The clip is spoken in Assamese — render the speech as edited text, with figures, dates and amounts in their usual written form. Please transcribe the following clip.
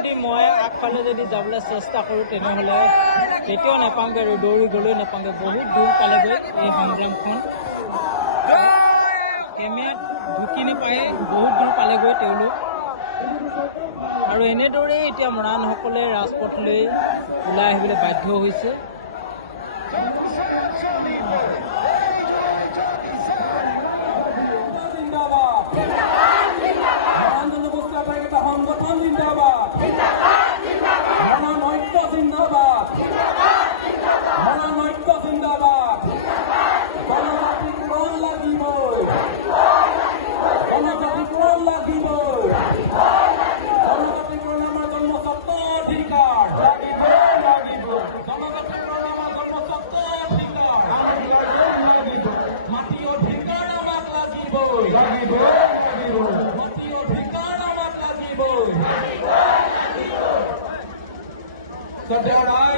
যদি মই আগফালে যদি যাবলৈ চেষ্টা কৰোঁ তেনেহ'লে কেতিয়াও নাপাওঁগৈ আৰু দৌৰি গ'লেও নাপাওঁগৈ। বহুত দূৰ পালেগৈ এই সংগ্ৰামখন। কেমেৰাত ঢুকি নাপায়ে বহুত দূৰ পালেগৈ তেওঁলোক। আৰু এনেদৰেই এতিয়া মৰাণসকলে ৰাজপথলৈ ওলাই আহিবলৈ বাধ্য হৈছে। Saudara